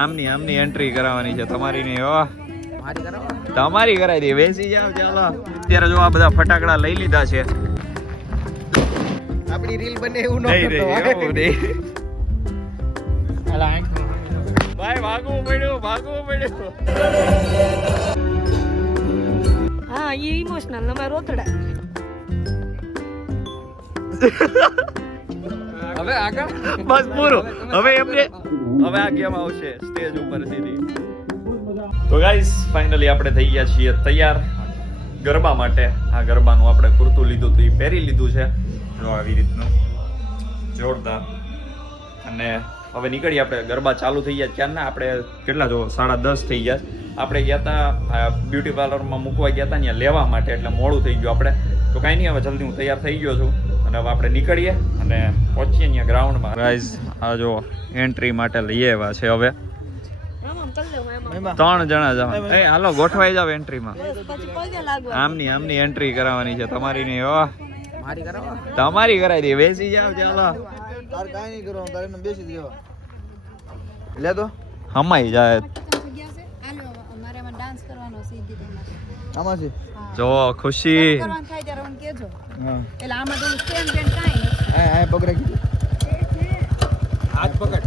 આમની એન્ટ્રી કરાવવાની છે તમારી નહીં હો તમારી કરાવી દે બેસી જાવ ચાલો અત્યારે જો આ બધા ફટાકડા લઈ લીધા છે આપણી રીલ બને એવું ન નહીં કરતો ભાઈ ભાગવું પડ્યું હા એ ઇમોશનલ નંબર રોતડા હવે આગળ બસ પૂરું હવે આ ગેમ આવશે સ્ટેજ ઉપર સીધી તો ગાઈસ ફાઇનલી આપણે થઈ ગયા છીએ તૈયાર ગરબા માટે આ ગરબાનું આપણે કુર્તું લીધું તો એ પહેરી લીધું છે જો આવી રીતનું જોરદાર અને હવે નીકળીએ આપણે ગરબા ચાલુ થઈ ગયા ક્યારના આપણે કેટલા જો 10:30 થઈ ગયા આપણે ગયા હતા બ્યુટી પાર્લરમાં મૂકવા ગયા હતા ત્યાં લેવા માટે એટલે મોડું થઈ ગયું આપણે તો કાંઈ નહીં હવે જલ્દી હું તૈયાર થઈ ગયો છું અને હવે આપણે નીકળીએ અને પહોંચીએ અહીંયા ગ્રાઉન્ડમાં ગાઈઝ આ જો એન્ટ્રી માટે લઈ આવ્યા છે હવે 3 જણા જાવ એ હાલો ગોઠવાઈ જાવ એન્ટ્રીમાં આમની એન્ટ્રી કરાવવાની છે તમારી નહીં હો મારી કરાવો તમારી કરાવી દે બેસી જાવ ચાલો તાર કાઈ નહીં કરવાનું તારે એમને બેસી દેવા લે તો હમાઈ જાય આમાં છે જો ખુશી હા આ પગ રાખી હાથ પકડ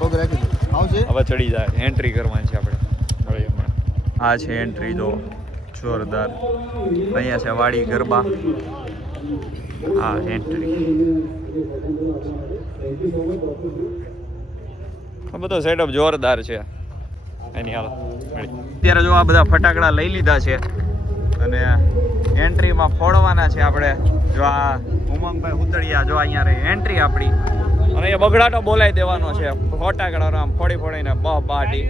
પગ રાખી આવશે હવે ચડી જાય એન્ટ્રી કરવાની છે આપણે મળીએ હમણાં આ છે એન્ટ્રી જો જોરદાર અહીંયા છે વાડી ગરબા આ એન્ટ્રી આ બધો સેટઅપ જોરદાર છે એની હાલ અત્યારે જો આ બધા ફટાકડા લઈ લીધા છે અને એન્ટ્રીમાં ફોડવાના છે આપણે જો આ ઉમંગભાઈ ઉતળિયા જો અહીંયા રહી એન્ટ્રી આપણી અને એ બગડાટો બોલાવી દેવાનો છે ફટાકડા આમ ફોડીને બાટી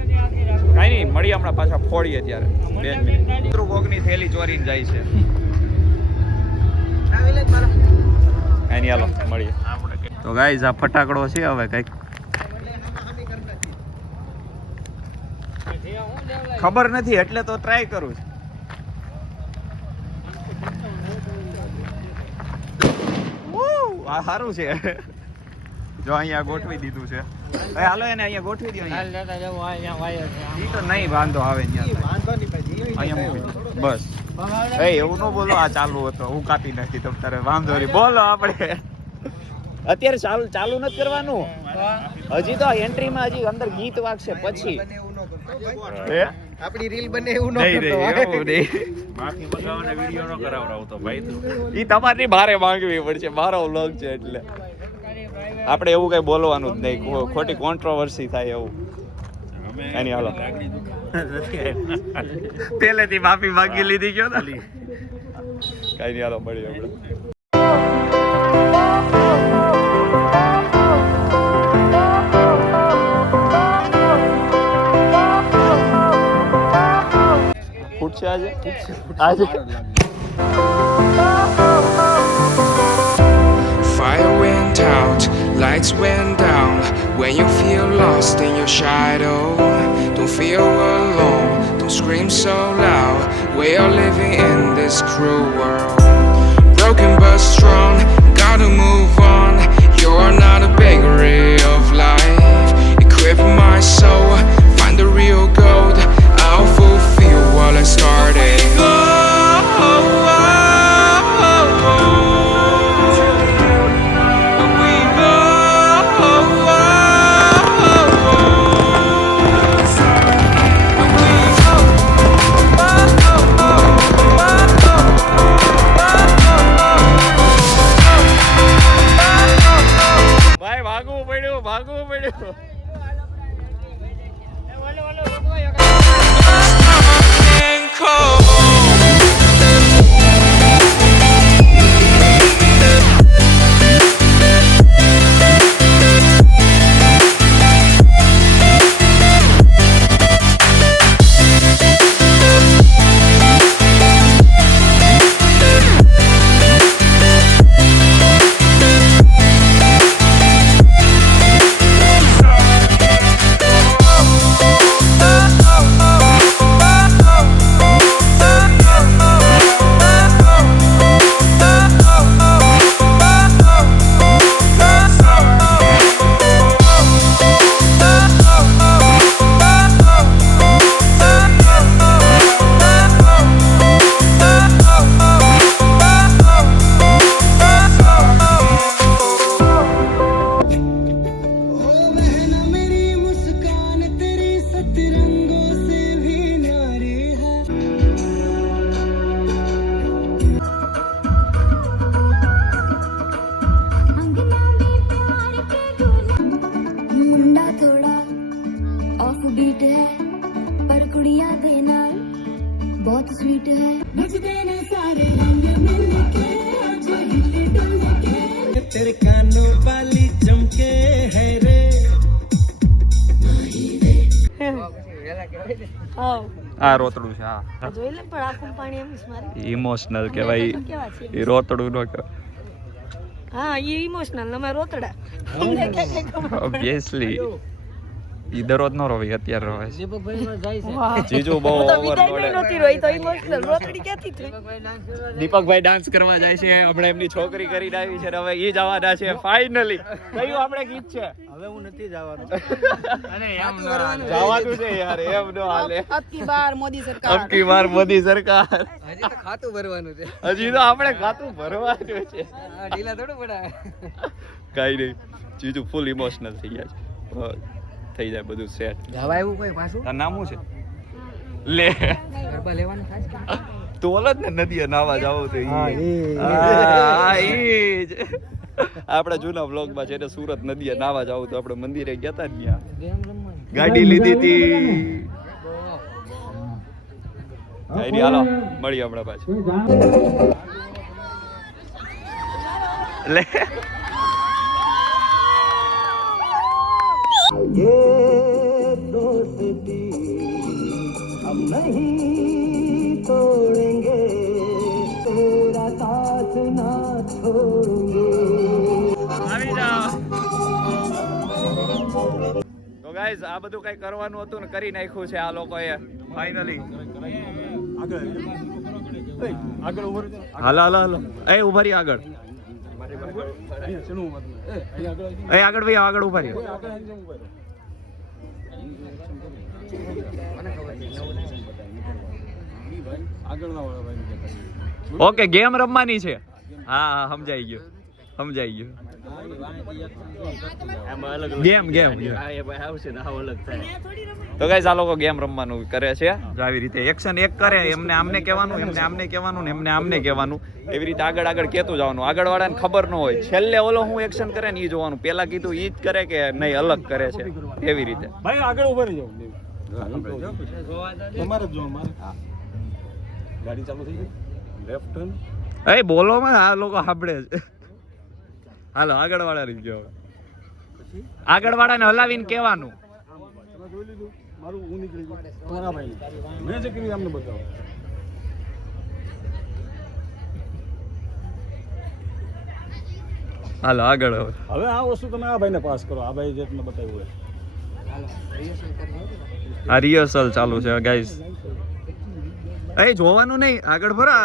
કાંઈ નહીં મળીએ હમણાં પાછા ફોડીએ ત્યારે 2 મિનિટ કોકની થેલી ચોરીને જાય છે એની હાલો મળીએ તો ગાઈઝ આ ફટાકડો છે હવે કંઈક ખબર નથી એટલે તો ટ્રાય કરું છું આ સારું છે જો અહીંયા ગોઠવી દીધું છે હવે હાલો એને અહીંયા ગોઠવી દો ઈ તો નહીં વાંધો આવે અહીંયા મૂકી દો. બસ એ એવું ન બોલો આ ચાલુ હતો હું કાપી નાખી તમ તારે વાંધો નહીં બોલો આપણે અત્યારે ચાલુ નથી કરવાનું હજી તો એન્ટ્રીમાં હજી અંદર ગીત વાગશે પછી આપણી રીલ બને એવું ન નહીં કરતો એવું નહીં માફી મંગાવવાના વિડિયો ન કરાવરાવતો ભાઈ તું ઈ તમારી ભારે માંગવી પડશે મારો વ્લોગ છે એટલે આપણે એવું કઈ બોલવાનું જ નહીં ખોટી કોન્ટ્રોવર્સી થાય એવું એની હાલો પહેલેથી માફી માંગી લીધી ગયો ને કઈ નહીં હાલો મળીએ આપણે ફૂટશે આજે Fire went out, lights went down. When you feel lost in your shadow, don't feel alone, don't scream so loud. We are living in this cruel world. Broken but strong, gotta move on. You're not a bakery of life. Equip my soul, find the real gold. I'll fulfill what I started. ભાઈ ભાગવું પડ્યું तेरे कानों वाली चमके है रे હાવ આ રોતડું છે હા જોઈ લે પણ આખું પાણી એમ મારી ઇમોશનલ કહેવાય કેવા છે એ રોતડું નો કહેવાય હા એ ઇમોશનલ અમે રોતડા તમને કે ખબર ઓબ્વિયસલી ઈ દરરોજ નો રોવી અત્યારે રોવે છે વાહ. જીજુ બહુ હું તો વિદાય ઓવરલોડેડ નહીં નહોતી રોઈ તો ઇમોશનલ રોતડી ક્યાંથી થઈ દીપકભાઈ ડાન્સ કરવા જાય છે હમણાં એમની છોકરી કરીને આવી છે ને હવે ઈ જવાના છે ફાઇનલી કયું આપણે ગીત છે હવે હું નથી જવાનો જવાનું છે યાર એમ નો હાલે અબકી બાર મોદી સરકાર અબકી બાર મોદી સરકાર હજી તો ખાતું ભરવાનું છે હજી તો આપણે ખાતું ભરવાનું છે ઢીલા થોડું પડાય કઈ નહીં જીજુ ફૂલ ઇમોશનલ થઈ જાય છે થઈ જાય બધું સેટ ગાવા એવું કોઈ પાછું તાર નામ શું છે લે ગરબા લેવાનું થાય તું ઓલો જ ને નદીએ નાવા જાવ તો ઈ જ આપણે જૂના વ્લોગમાં છે ને સુરત નદીએ નાવા જાવ તો આપણે મંદિરે ગયા તા ને ત્યાં ગેમ રમવાની ગાડી લીધી હતી કઈ નહીં હાલો મળીએ હમણાં પાછું લે આવી જાઓ. તો ગાઈઝ આ બધું કઈ કરવાનું હતું ને કરી નાખ્યું છે આ લોકોએ ફાઇનલી હાલો હાલો હાલો એ ઉભા રહી આગળ એ આગળ ભાઈ આગળ ઉભા રહી ઓકે ગેમ રમવાની છે હા હા સમજાઈ ગયું ગેમ ગેમ તો ગાઈસ આ લોકો ગેમ રમવાનું કરે છે જો આવી રીતે એક્શન એક કરે એમને આમને કહેવાનું એમને આમને કહેવાનું ને એમને આમને કહેવાનું એવી રીતે આગળ આગળ કહેતું જવાનું આગળ વાળાને ખબર ન હોય છેલ્લે ઓલો હું એક્શન કરે ને એ જોવાનું પેલા કીધું ઈ જ કરે કે નહીં અલગ કરે છે એવી રીતે ભાઈ આગળ ઉભા રહેજો તમારે જ જો મારે ગાડી ચાલુ થઈ ગઈ લેફ્ટ ટર્ન એ બોલો માં આ લોકો સાંભળે છે હાલો આગળ વાળા રહી ગયો આગળ વાળાને હલાવીને કહેવાનું તમે જોઈ લીધું મારું હું નીકળી ગયું તમારા ભાઈ મેં જે કર્યું અમને બતાવો હાલો આગળ હવે હવે આ વસ્તુ તમે આ ભાઈને પાસ કરો આ ભાઈ જે તમને બતાવ્યું હોય આ રિહર્સલ ચાલુ છે ગાઈસ એ જોવાનું નહીં આગળ ભરા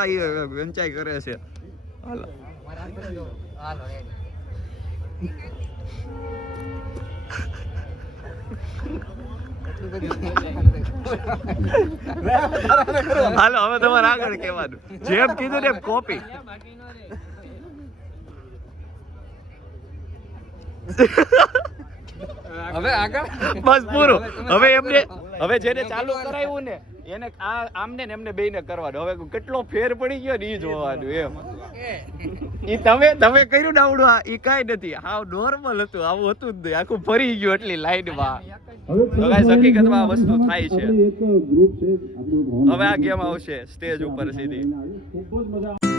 વંચાઈ કરે છે હાલો હાલો હાલો હવે તમારે આગળ કહેવાનું જેમ કીધું ને કોપી હવે આગળ બસ પૂરું હવે એમને હવે જેને ચાલુ કરાવ્યું ને એને આ આમને ને એમને બેયને કરવાનું હવે કેટલો ફેર પડી ગયો ને ઈ જોવાનું એમ ઈ તમે કર્યું ડાવડું આ ઈ કાઈ નથી હાવ નોર્મલ હતું આવું હતું જ નહીં આખું ફરી ગયું એટલી લાઈનમાં તો ગાઈસ હકીકતમાં આ વસ્તુ થાય છે હવે આ ગેમ આવશે સ્ટેજ ઉપર સીધી